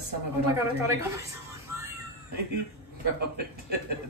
Some of Oh it my god, I off thought I your got myself on fire. You probably did.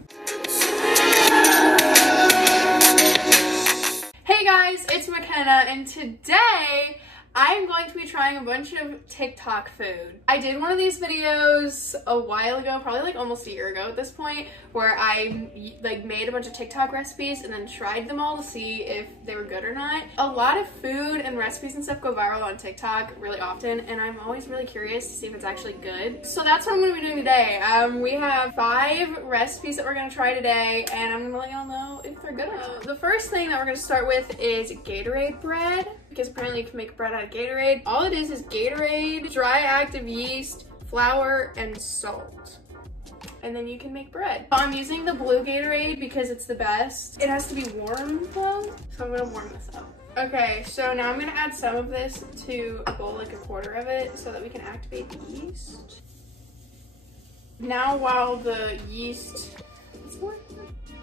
Hey guys, it's Mikinna, and today I'm going to be trying a bunch of TikTok food. I did one of these videos a while ago, probably like almost a year ago at this point, where I like made a bunch of TikTok recipes and then tried them all to see if they were good or not. A lot of food and recipes and stuff go viral on TikTok really often, and I'm always really curious to see if it's actually good. So that's what I'm going to be doing today. We have 5 recipes that we're going to try today, and I'm going to let y'all know if they're good or not. The first thing that we're going to start with is Gatorade bread, because apparently you can make bread out of Gatorade. All it is Gatorade, dry active yeast, flour, and salt. And then you can make bread. I'm using the blue Gatorade because it's the best. It has to be warm though, so I'm gonna warm this up. Okay, so now I'm gonna add some of this to a bowl, like a quarter of it, so that we can activate the yeast. Now while the yeast, what's the word?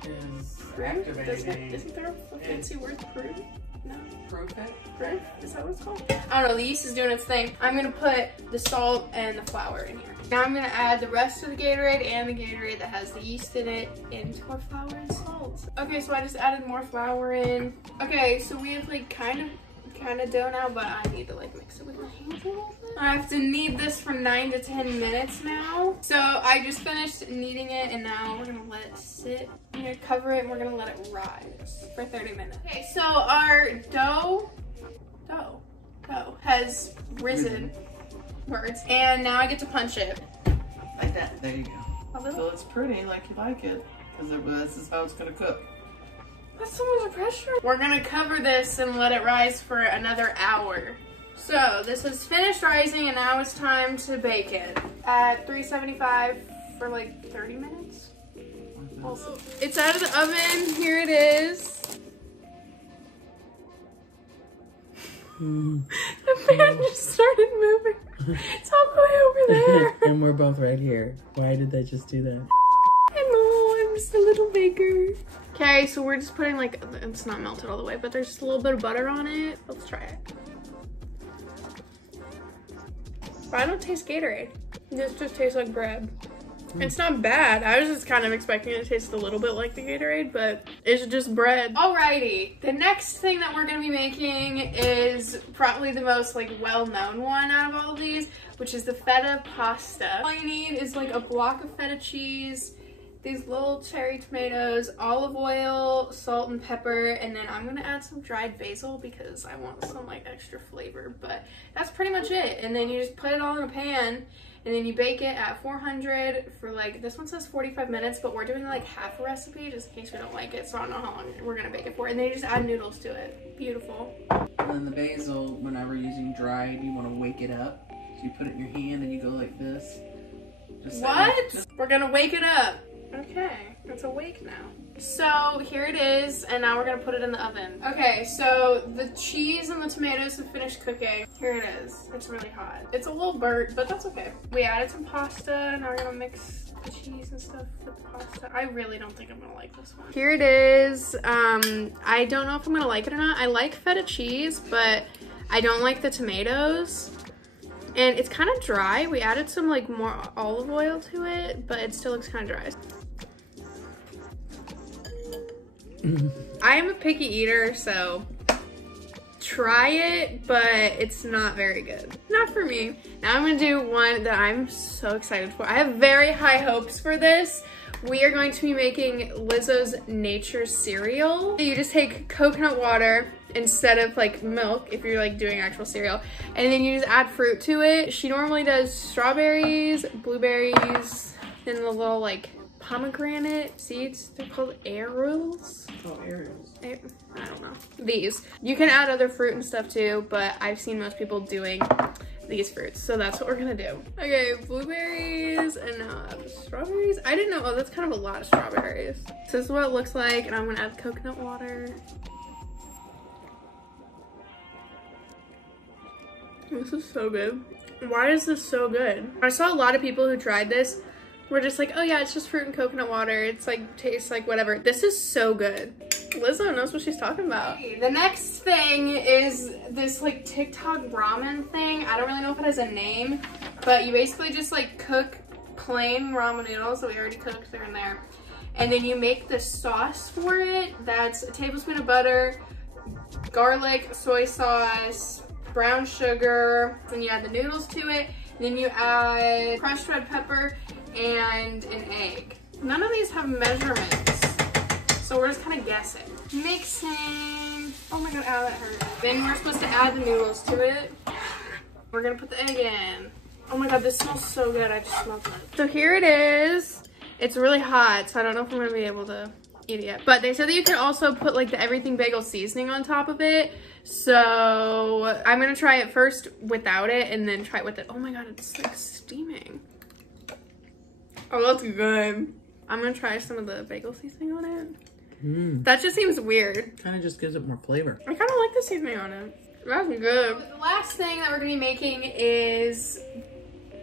Is Activating. Isn't there a fancy word, proof? No. Proof it? Proof? Is that what it's called? I don't know, the yeast is doing its thing. I'm gonna put the salt and the flour in here. Now I'm gonna add the rest of the Gatorade and the Gatorade that has the yeast in it into our flour and salt. Okay, so I just added more flour in. Okay, so we have like kind of dough now, but I need to like mix it with my hands a little bit. I have to knead this for 9 to 10 minutes now. So I just finished kneading it, and now we're gonna let it sit. I'm gonna cover it and we're gonna let it rise for 30 minutes. Okay, so our dough has risen. Words. And now I get to punch it. Like that. There you go. A little? So it's pretty, like you like it. Because this is how it's gonna cook. That's so much pressure. We're gonna cover this and let it rise for another hour. So this is finished rising, and now it's time to bake it at 375 for like 30 minutes. Also, it's out of the oven. Here it is. The fan just started moving. It's all the way over there. And we're both right here. Why did they just do that? I'm just a little baker. Okay, so we're just putting like, it's not melted all the way, but there's just a little bit of butter on it. Let's try it. But I don't taste Gatorade. This just tastes like bread. It's not bad. I was just kind of expecting it to taste a little bit like the Gatorade, but it's just bread. Alrighty, the next thing that we're gonna be making is probably the most like well-known one out of all of these, which is the Feta Pasta. All you need is like a block of feta cheese, these little cherry tomatoes, olive oil, salt and pepper, and then I'm gonna add some dried basil because I want some like extra flavor, but that's pretty much it. And then you just put it all in a pan, and then you bake it at 400 for like, this one says 45 minutes, but we're doing like half a recipe just in case we don't like it, so I don't know how long we're gonna bake it for. And then you just add noodles to it. Beautiful. And then the basil, whenever using dried, you want to wake it up. So you put it in your hand and you go like this. Just What? We're gonna wake it up. Okay, it's awake now. So here it is, and now we're gonna put it in the oven. Okay, so the cheese and the tomatoes have finished cooking. Here it is. It's really hot. It's a little burnt, but that's okay. We added some pasta, and now we're gonna mix the cheese and stuff with the pasta. I really don't think I'm gonna like this one. Here it is. I don't know if I'm gonna like it or not. I like feta cheese, but I don't like the tomatoes. And it's kind of dry. We added some like more olive oil to it, but it still looks kind of dry. I am a picky eater, so try it, but it's not very good. Not for me. Now I'm gonna do one that I'm so excited for. I have very high hopes for this. We are going to be making Lizzo's Nature cereal. You just take coconut water instead of like milk if you're like doing actual cereal, and then you just add fruit to it. She normally does strawberries, blueberries, and the little like pomegranate seeds. They're called arils. Oh, Ariels. I don't know. These. You can add other fruit and stuff too, but I've seen most people doing these fruits, so that's what we're gonna do. Okay, blueberries and strawberries. I didn't know. Oh, that's kind of a lot of strawberries. So this is what it looks like, and I'm gonna add coconut water. This is so good. Why is this so good? I saw a lot of people who tried this were just like, oh yeah, it's just fruit and coconut water. It's like, tastes like whatever. This is so good. Lizzo knows what she's talking about. The next thing is this like TikTok ramen thing. I don't really know if it has a name, But you basically just like cook plain ramen noodles that we already cooked, they're in there. And then you make the sauce for it. That's a tablespoon of butter, garlic, soy sauce, brown sugar. Then you add the noodles to it. Then you add crushed red pepper and an egg. None of these have measurements, so we're just kind of guessing. Mixing. Oh my god, ow, that hurt. Then we're supposed to add the noodles to it. We're gonna put the egg in. Oh my god, this smells so good. I just smelled it. So here it is. It's really hot, so I don't know if I'm gonna be able to eat it yet. But they said that you can also put like the everything bagel seasoning on top of it. So I'm gonna try it first without it and then try it with it. Oh my god, it's like steaming. Oh, that's good. I'm gonna try some of the bagel seasoning on it. That just seems weird. Kind of just gives it more flavor. I kind of like the seasoning on it. That's good. The last thing that we're gonna be making is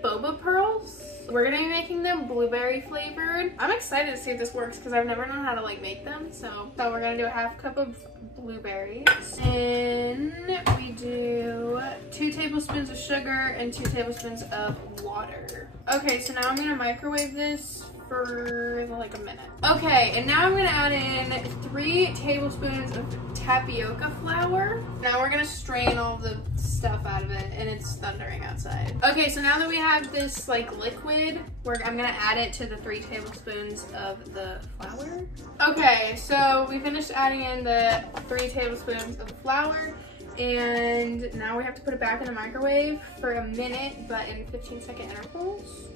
Boba Pearls. We're gonna be making them blueberry flavored. I'm excited to see if this works because I've never known how to like make them. So we're gonna do a half cup of blueberries. And we do 2 tablespoons of sugar and 2 tablespoons of water. Okay, so now I'm gonna microwave this for like a minute. Okay, and now I'm gonna add in 3 tablespoons of tapioca flour. Now we're gonna strain all the stuff out of it, and it's thundering outside. Okay, so now that we have this like liquid, I'm gonna add it to the 3 tablespoons of the flour. Okay, so we finished adding in the 3 tablespoons of flour, and now we have to put it back in the microwave for a minute, but in 15-second intervals.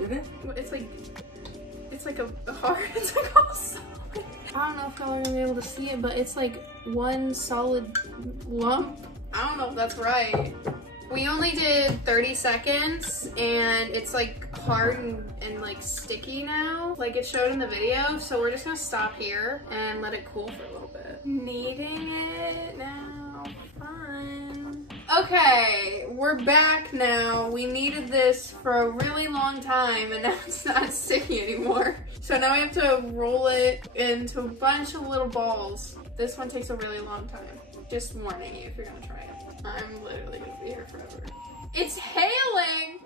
Okay. It's like a hard, it's like all solid. I don't know if y'all are gonna be able to see it, but it's like one solid lump. I don't know if that's right. We only did 30 seconds and it's like hard and like sticky now, like it showed in the video. So we're just gonna stop here and let it cool for a little bit. Kneading it now, fun. Okay, we're back now. We needed this for a really long time and now it's not sticky anymore. So now we have to roll it into a bunch of little balls. This one takes a really long time. Just warning you if you're gonna try it. I'm literally gonna be here forever. It's hailing!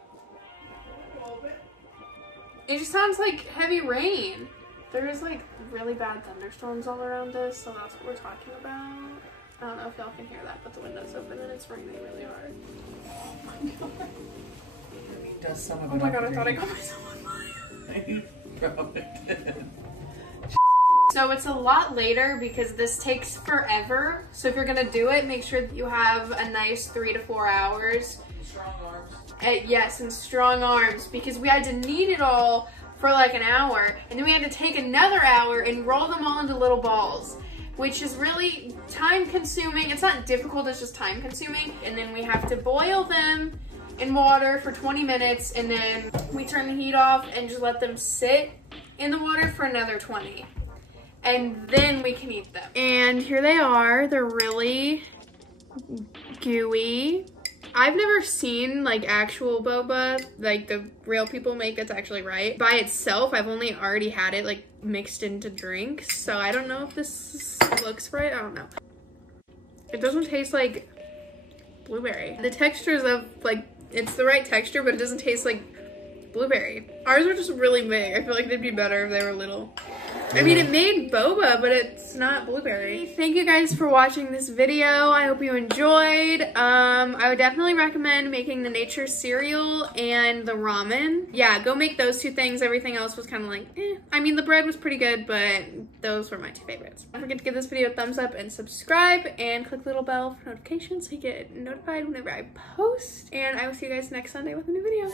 It just sounds like heavy rain. There's like really bad thunderstorms all around us, so that's what we're talking about. I don't know if y'all can hear that, but the window's open and it's raining really hard. Oh my god. Does some of Oh it my god, I thought I got myself on fire. Probably did. So it's a lot later because this takes forever. So if you're gonna do it, make sure that you have a nice 3 to 4 hours. Strong arms. Yes, and strong arms, because we had to knead it all for like an hour, and then we had to take another hour and roll them all into little balls, which is really time consuming. It's not difficult, it's just time consuming. And then we have to boil them in water for 20 minutes, and then we turn the heat off and just let them sit in the water for another 20. And then we can eat them. And here they are. They're really gooey. I've never seen like actual boba, like the real people make that's actually right. By itself, I've only already had it like mixed into drinks. So I don't know if this looks right. I don't know. It doesn't taste like blueberry. The textures of like, it's the right texture, but it doesn't taste like blueberry. Ours are just really big. I feel like they'd be better if they were little. I mean, it made boba, but it's not blueberry. Thank you guys for watching this video. I hope you enjoyed. I would definitely recommend making the nature cereal and the ramen. Yeah, go make those 2 things. Everything else was kind of like, eh. I mean, the bread was pretty good, but those were my 2 favorites. Don't forget to give this video a thumbs up and subscribe, and click the little bell for notifications so you get notified whenever I post. And I will see you guys next Sunday with a new video.